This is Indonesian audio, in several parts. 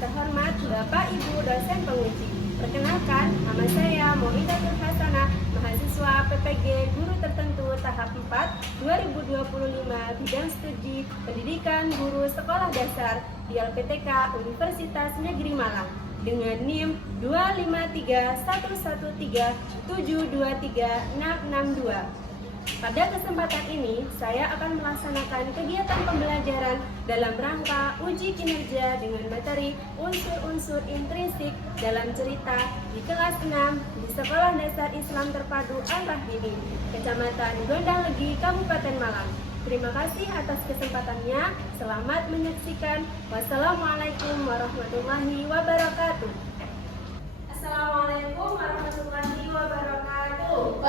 terhormat Bapak Ibu dosen penguji. Perkenalkan, nama saya Moidatul Hasanah, mahasiswa PPG Guru Tertentu tahap 4 2025 bidang studi Pendidikan Guru Sekolah Dasar di LPTK Universitas Negeri Malang dengan NIM 2531137236662. Pada kesempatan ini, saya akan melaksanakan kegiatan pembelajaran dalam rangka uji kinerja dengan materi unsur-unsur intrinsik dalam cerita di kelas 6 di Sekolah Dasar Islam Terpadu Al-Rahimi, Kecamatan Gondang Legi, Kabupaten Malang. Terima kasih atas kesempatannya. Selamat menyaksikan. Wassalamualaikum warahmatullahi wabarakatuh. Assalamualaikum warahmatullahi wabarakatuh.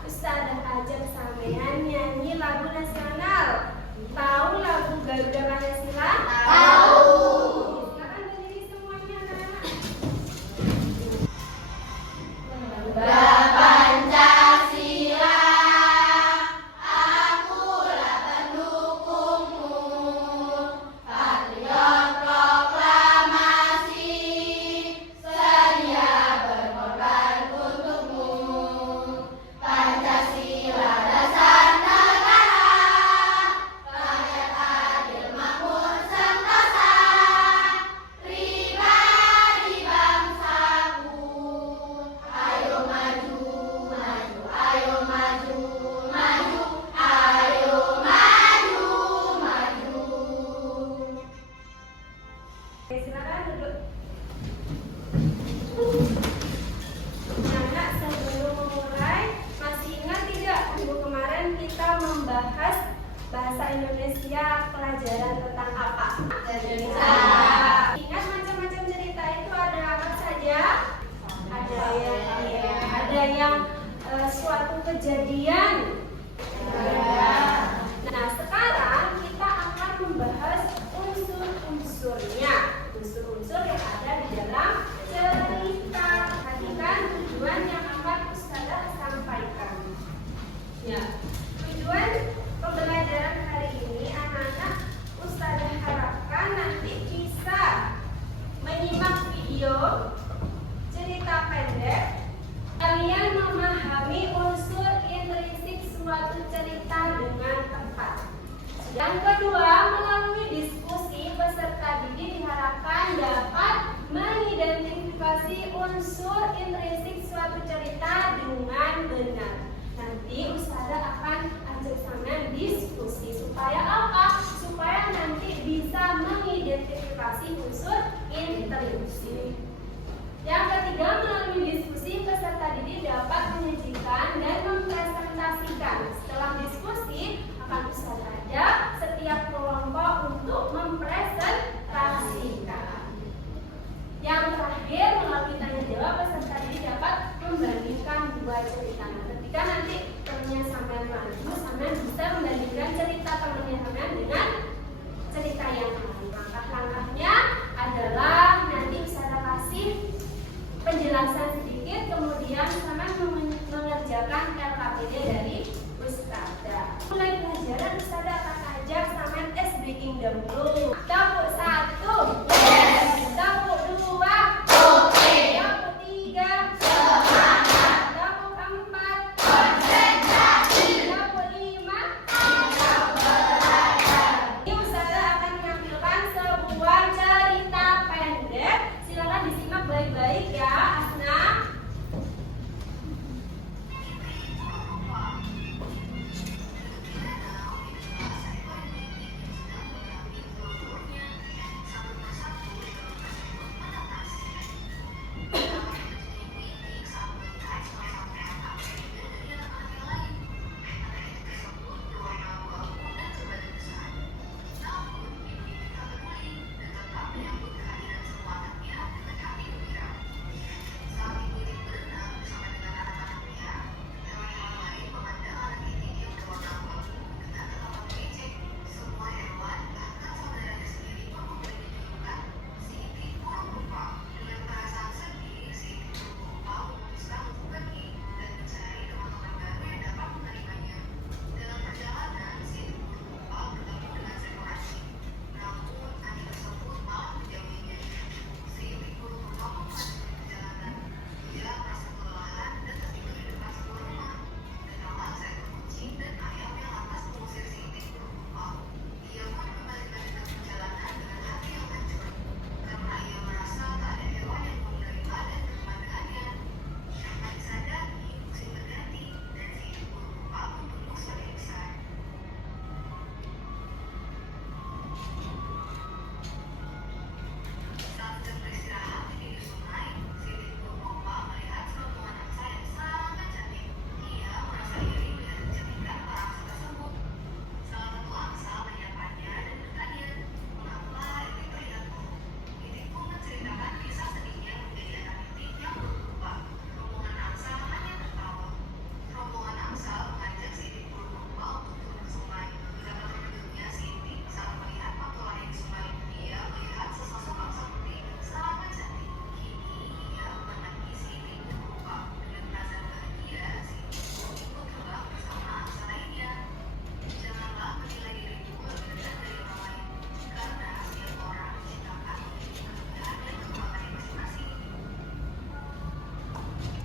Ustazah ajak sampean nyanyi lagu nasional. Tahu lagu Garuda Pancasila? Tahu. Silakan berdiri semuanya anak-anak. Pancasila, akulah pendukungmu. Patriot proklamasi, sedia berkorban untukmu. Pancasila dasar negara, rakyat adil makmur sentosa, pribadi bangsaku. Ayo maju, maju, ayo maju, maju, ayo maju, maju. Oke, silakan duduk. Anak, sebelum memulai, masih ingat tidak minggu kemarin kita membahas bahasa Indonesia pelajaran tentang apa? Cerita. Ingat macam-macam cerita itu ada apa saja? Ada yang suatu kejadian. Nah, sekarang kita akan membahas unsur-unsurnya, unsur-unsur yang ada di dalam cerita. Perhatikan tujuan yang akan Ustazah sampaikan. Ya, tujuan pembelajaran hari ini anak-anak Ustazah harapkan nanti bisa menyimak video cerita pendek. Kalian memahami unsur intrinsik suatu cerita dengan tepat. Yang kedua, melalui diskusi peserta didik diharapkan dapat mengidentifikasi unsur intrinsik suatu cerita dengan benar. Nanti Ustazah akan ajak sampean diskusi supaya apa? Supaya nanti bisa mengidentifikasi unsur intrinsik. Yang ketiga, melalui diskusi peserta didik dapat menyajikan dan mempresentasikan. Setelah diskusi akan Ustazah ajak setiap kelompok untuk mempresentasikan. Yang terakhir, melalui tanya jawab peserta didik dapat membandingkan dua cerita. Ketika nanti temannya sampean maju, sampean bisa membandingkan cerita temannya sampean dengan cerita yang lain. Langkah-langkahnya adalah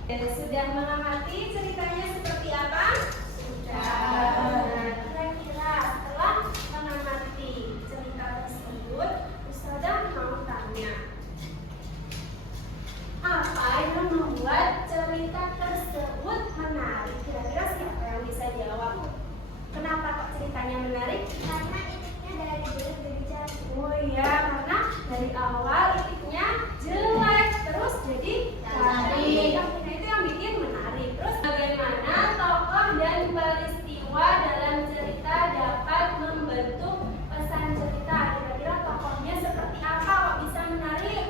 Sudah mengamati ceritanya seperti apa? Sudah. Nah, kira-kira setelah mengamati cerita tersebut, Ustazah mau tanya, apa yang membuat cerita tersebut menarik? Kira-kira siapa yang bisa jawab? Kenapa kok ceritanya menarik? Karena itiknya dari jelek jadi cantik. Oh iya, karena dari awal itiknya jelek, terus jadi cantik. Nah, itu yang bikin menarik. Terus bagaimana tokoh dan peristiwa dalam cerita dapat membentuk pesan cerita? Kira-kira tokohnya seperti apa kok bisa menarik?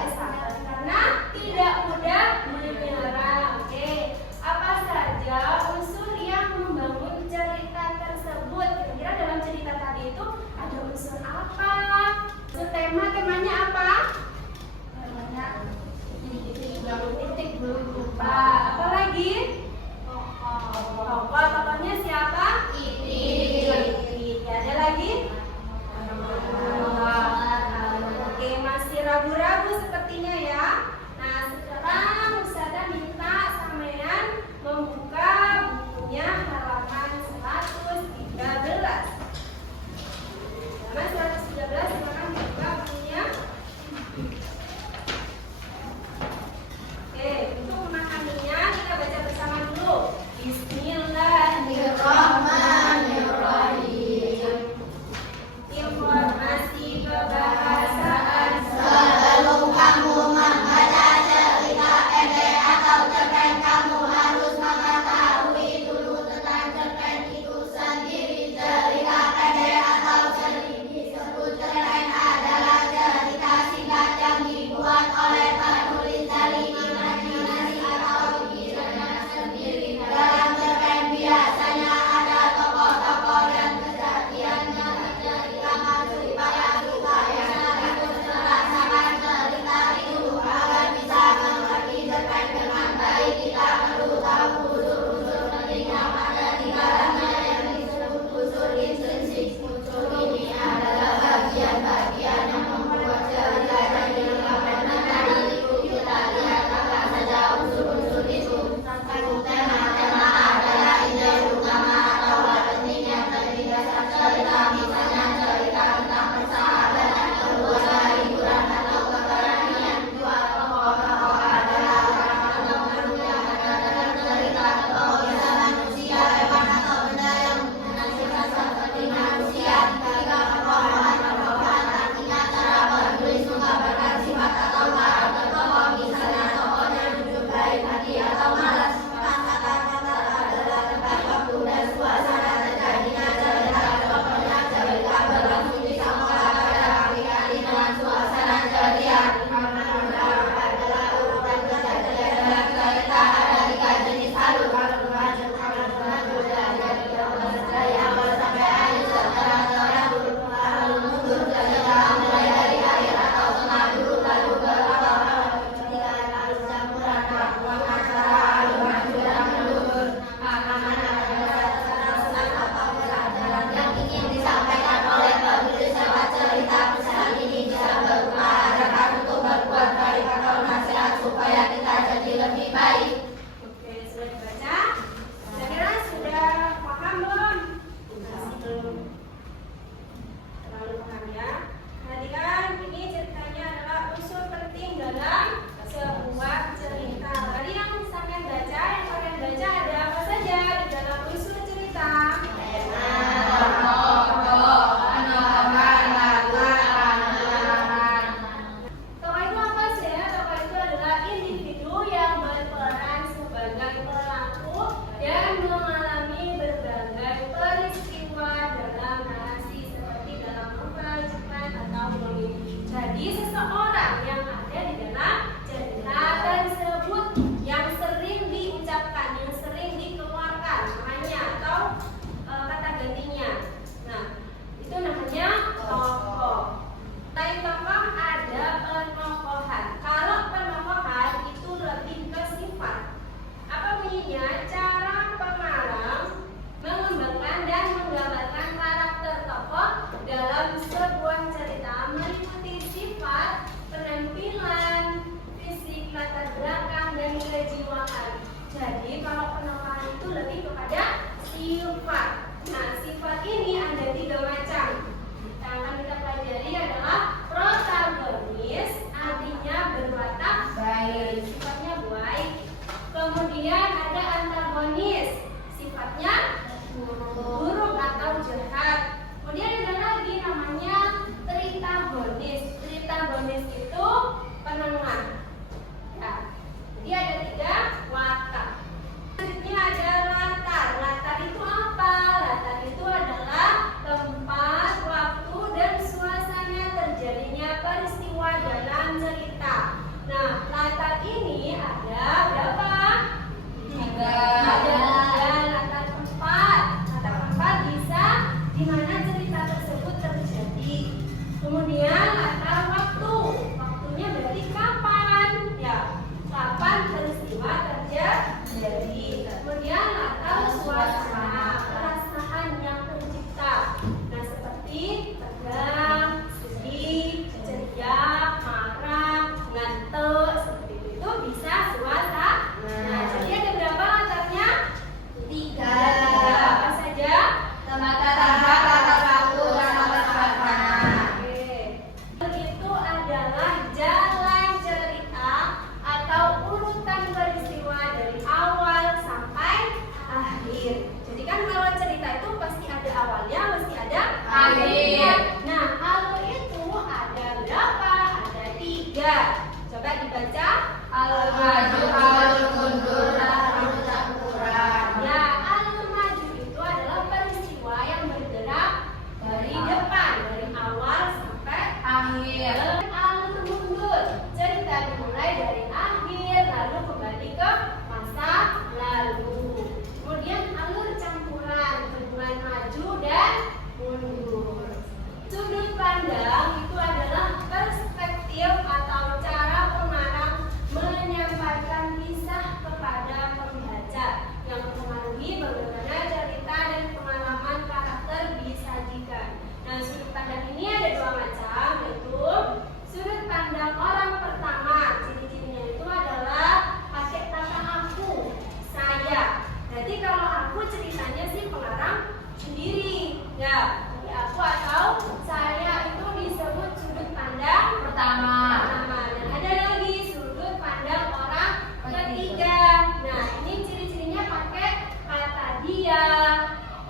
Karena tidak mudah menyerah. Oke, apa saja unsur yang membangun cerita tersebut? Kira-kira dalam cerita tadi itu ada unsur apa? Temanya apa? Titik belum lupa. Apa lagi? Tokohnya siapa? Itik. Ada lagi? Oke, masih ragu-ragu sepertinya ya. Nah, sekarang Ustazah minta sampean membuka bukunya halaman 113. Halaman 113, silakan buka bukunya. Oke, untuk memahaminya kita baca bersama di mana cerita tersebut terjadi. Kemudian latar waktu, waktunya berarti kapan, ya, kapan peristiwa terjadi. Kemudian latar suasana, perasaan yang tercipta. Nah, seperti tegang, sedih, ceria, marah, ngantuk, seperti itu bisa suasana. Nah, jadi ada berapa latarnya? 3. Apa saja? Tempat waktu dan suasana. Itu adalah jalan cerita atau urutan peristiwa dari awal sampai akhir. Jadi kan kalau cerita itu pasti ada awalnya, pasti ada akhirnya. Nah, alur itu ada berapa? Ada 3. Coba dibaca. Alur maju, alur mundur, alur campuran. Ya, alur maju itu adalah peristiwa yang bergerak dari depan, dari awal sampai akhir. Alur mundur, cerita dimulai dari akhir lalu kembali ke masa lalu. Kemudian alur campuran, hubungan maju dan mundur. Sudut pandang itu adalah perspektif atau cara pengarang menyampaikan kisah kepada pembaca yang mempengaruhi bagaimana cerita dan pengalaman karakter disajikan. Nah, sudut pandang ini ada 2 macam, yaitu sudut pandang orang pertama. Ciri-cirinya itu adalah pakai kata aku, saya. Jadi kalau aku ceritanya sih pengarang sendiri, ya. Jadi aku atau saya itu disebut sudut pandang pertama. Dan ada lagi sudut pandang orang ketiga. Nah, ini ciri-cirinya pakai kata dia,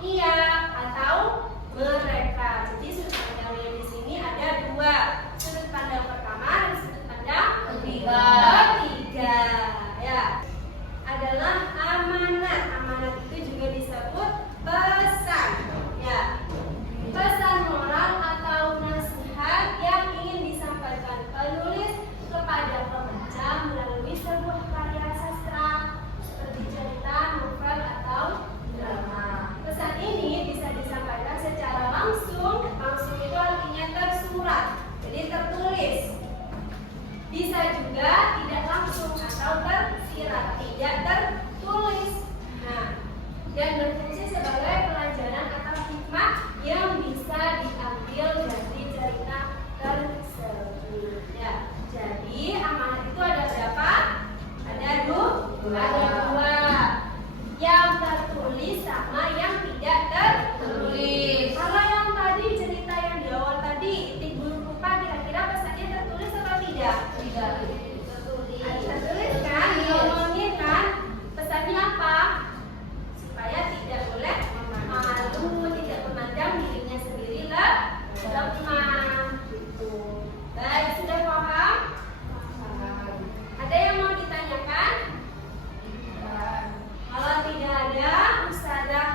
ia, atau mereka. Jadi sudut pandangnya di sini ada 2. Sudut pandang pertama dan sudut pandang ketiga. Ya. Adalah amanat. Amanat itu juga disebut pesan. Ya. Pesan moral atau nasihat yang ingin disampaikan penulis kepada pembaca melalui sebuah karya sastra seperti cerita, novel, atau drama. Pesan ini bisa disampaikan secara langsung. Langsung itu artinya tersurat, jadi tertulis. Bisa juga tidak langsung atau tersirat, tidak tertulis. Nah, dan berfungsi sebagai pelajaran atau hikmah yang bisa diambil dari cerita tersebut. Ya, jadi amanat itu ada berapa? Ada 2. Yang tertulis sama yang tidak tertulis. Kalau yang tadi cerita yang di awal tadi, Itik Burung Rupa, kira-kira pesannya tertulis atau tidak? Tidak. Tertulis kan? Diomongin kan? Pesannya apa? Supaya tidak boleh malu, tidak memandang dirinya sendiri lemah. Gitu. Baik, sudah paham? Ada yang mau ditanyakan? Kalau tidak ada, Ustazah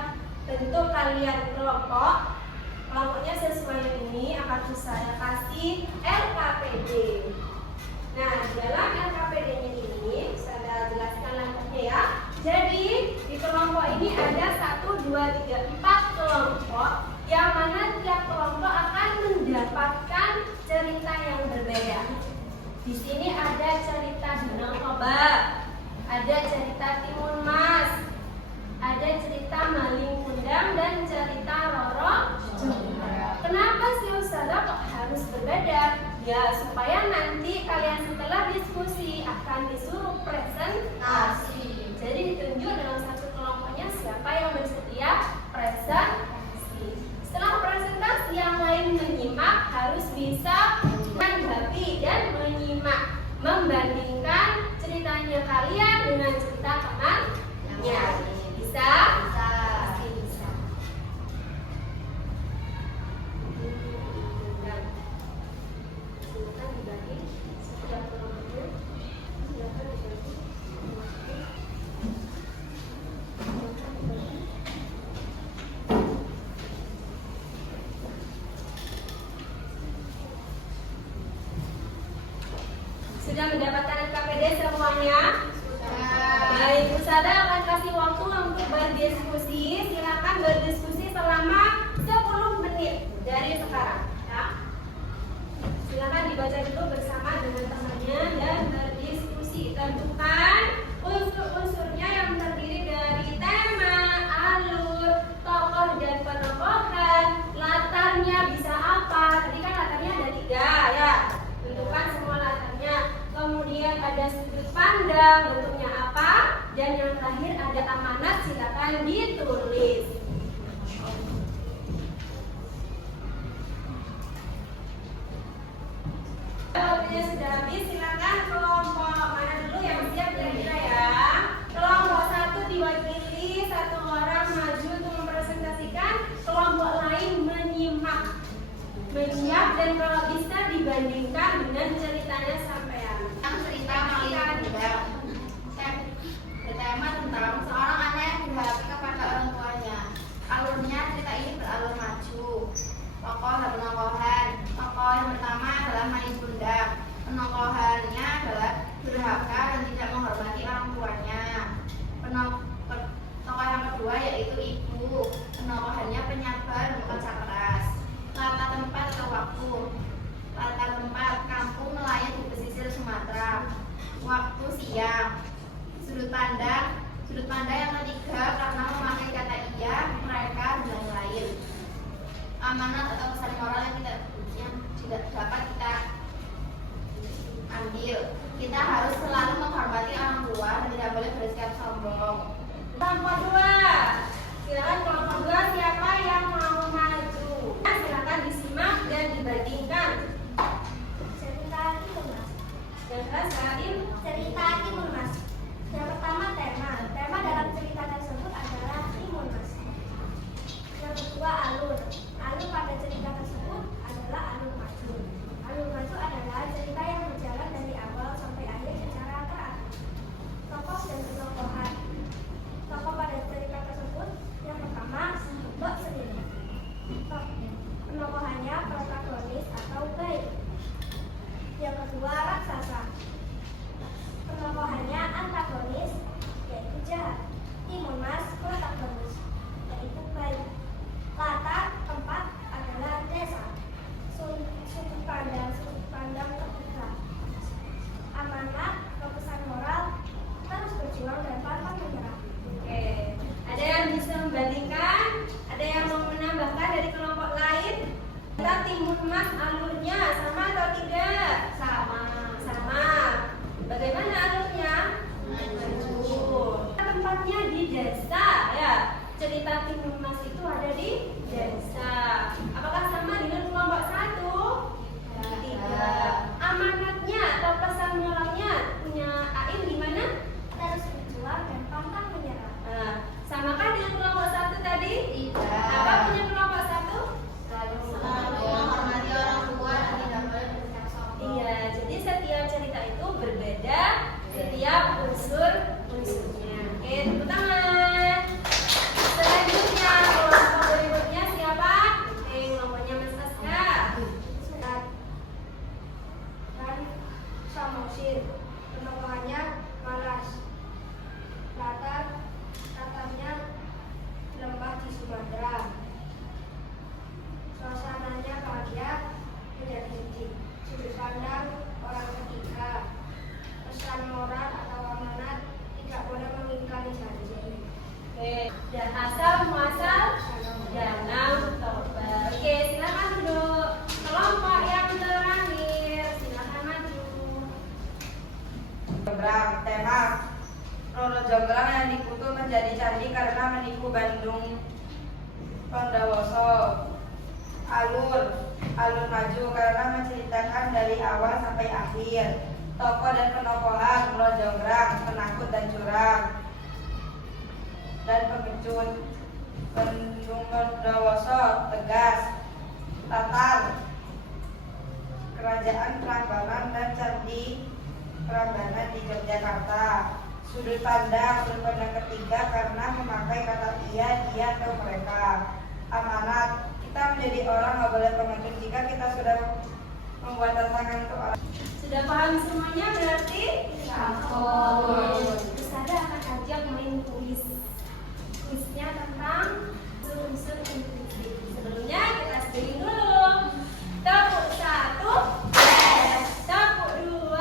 bentuk kalian kelompok. Kelompoknya sesuai ini akan Ustazah kasih LKPD. Nah, dalam LKPD-nya ini Ustazah jelaskan langkahnya ya. Jadi di kelompok ini ada 1, 2, 3, 4 kelompok, yang mana tiap kelompok akan mendapatkan cerita yang berbeda. Di sini ada cerita Danau Toba, ada cerita Timun Mas, ada cerita Maling Kundang, dan cerita Roro Jonggrang. Kenapa sih Ustazah kok harus berbeda? Ya, supaya nanti kalian setelah diskusi akan disuruh presentasi. Jadi ditunjuk dalam satu kelompoknya siapa yang bersedia presentasi. Setelah presentasi yang lain menyimak, harus bisa menanggapi dan menyimak, membandingkan ceritanya kalian dengan cerita temannya. Bisa? Pasti bisa. Silakan dibagi setiap kelompoknya. Silakan dibagi. Sudah mendapatkan KPD semuanya? Baik, Ustazah akan kasih waktu untuk berdiskusi. Silakan berdiskusi selama 10 ada amanat, silakan ditulis. Waktunya sudah habis, silakan kelompok mana dulu yang siap kira-kira ya. Kelompok 1 diwakili 1 orang maju untuk mempresentasikan, kelompok lain menyimak. Dan kalau bisa dibandingkan dengan ceritanya sampean. Yang cerita paling mudah. Bertema tentang seorang anak yang berbakti kepada orang tuanya. Alurnya cerita ini beralur maju. Tokoh dan penokohan. Tokoh yang pertama adalah Mani Bunda. Penokohannya adalah durhaka dan tidak menghormati orang tuanya. Tokoh yang kedua yaitu ibu. Penokohannya penyabar dan bekerja keras. Latar tempat atau waktu. Latar tempat kampung nelayan di pesisir Sumatera. Waktu siang. Sudut pandang yang ketiga karena memakai kata iya, mereka dan lain-lain. Amanat atau pesan moral yang tidak dapat kita ambil. Kita harus selalu menghormati orang tua dan tidak boleh bersikap sombong. Kelompok 2, silakan kelompok 2 siapa yang mau maju? Silakan disimak dan dibandingkan. Cerita Timun Mas. Jelas, Salim. Cerita Timun Mas. Yang pertama tema. Tema dalam cerita tersebut adalah Timun Mas. Yang kedua alur. Alur pada cerita tersebut adalah alur maju. Alur maju adalah cerita yang berjalan dari awal sampai akhir secara teratur. Tokoh dan penokohan. Tokoh pada cerita tersebut yang pertama Mbok Sendiri. Penokohannya protagonis atau baik. Yang kedua raksasa. Penokohannya antagonis yaitu jahat. Timun Mas protagonis yaitu baik. Latar tempat adalah desa. Sudut pandang ketiga. Amanat atau pesan moral terus berjuang dan pantang menyerah. Oke, ada yang bisa membandingkan? Ada yang mau menambahkan dari kelompok lain? Kita Timun Mas alurnya sama atau tidak? Sama. Bagaimana alurnya? Maju. Tempatnya di desa ya. Cerita Timun Mas itu ada di desa. Apakah sama dengan kelompok 1? Tidak. Amanatnya atau pesan moralnya punya Ain gimana? Terus berjuang dan pantang menyerah. Nah, samakah dengan kelompok 1 tadi? Tidak. Apa punya kelompok 1? Selalu menghormati orang tua dan tidak boleh bersikap sombong. Iya, jadi setiap cerita itu berbeda setiap unsur-unsurnya. Oke, tepuk tangan. Selanjutnya, kelompok berikutnya siapa? Oke, kelompoknya Mas Aska. Surat dan Samosir. Penokohannya malas. Latarnya lembah di Sumatera. Suasananya bahagia menjadi sedih. Sudut pandang orang ketiga. Pesan moral atau amanat tidak boleh mengingkari janji. Oke, dan asal muasal Danau Toba. Oke, silakan duduk. Kelompok yang terakhir, silakan maju. Jonggrang. Tema Roro Jonggrang yang dikutuk menjadi candi karena menipu Bandung Bondowoso. Alur maju karena menceritakan dari awal sampai akhir. Tokoh dan penokohan Roro Jonggrang, penakut dan curang dan pengecut. Bandung Bondowoso, tegas. Latar Kerajaan Prambanan dan Candi Prambanan di Yogyakarta. Sudut pandang ketiga karena memakai kata iya, dia atau mereka. Amanat, kita menjadi orang nggak boleh pengecut jika kita sudah membuat tantangan untuk orang. Sudah paham semuanya berarti? Terus ada akan ajak main kuis. Kuisnya tentang unsur intrinsik. Sebelumnya kita screening dulu. Tepuk 1. Tepuk 2.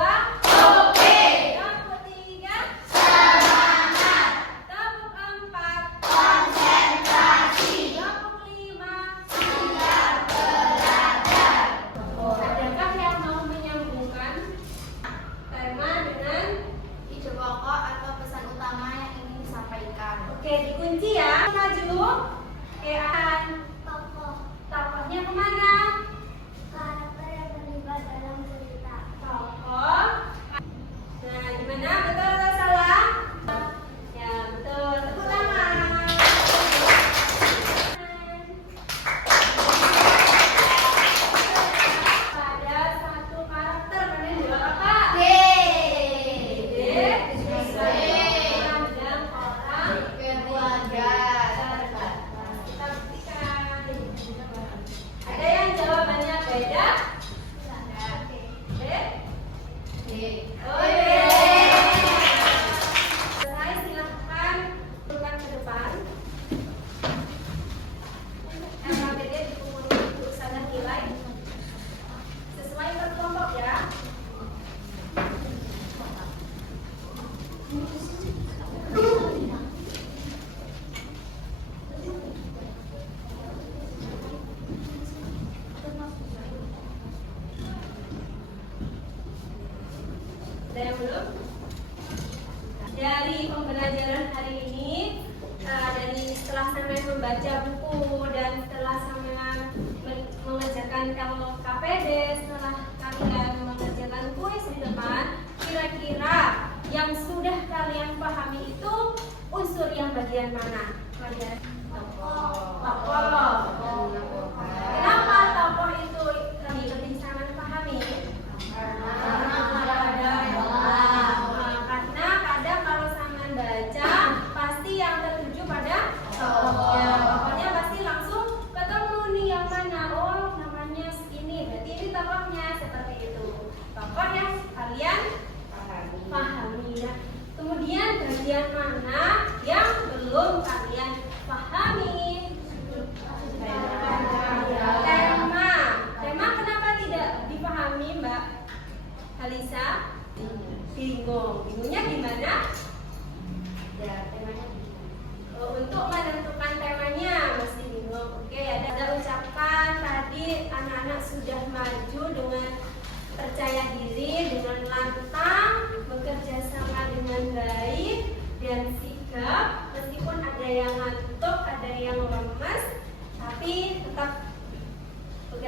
Oke. Tepuk 3. Semangat. Tepuk 4. Konsentrasi. Tepuk 5. Siap belajar. Adakah yang mau menyambungkan tema dengan Ide pokok atau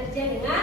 bekerja dengan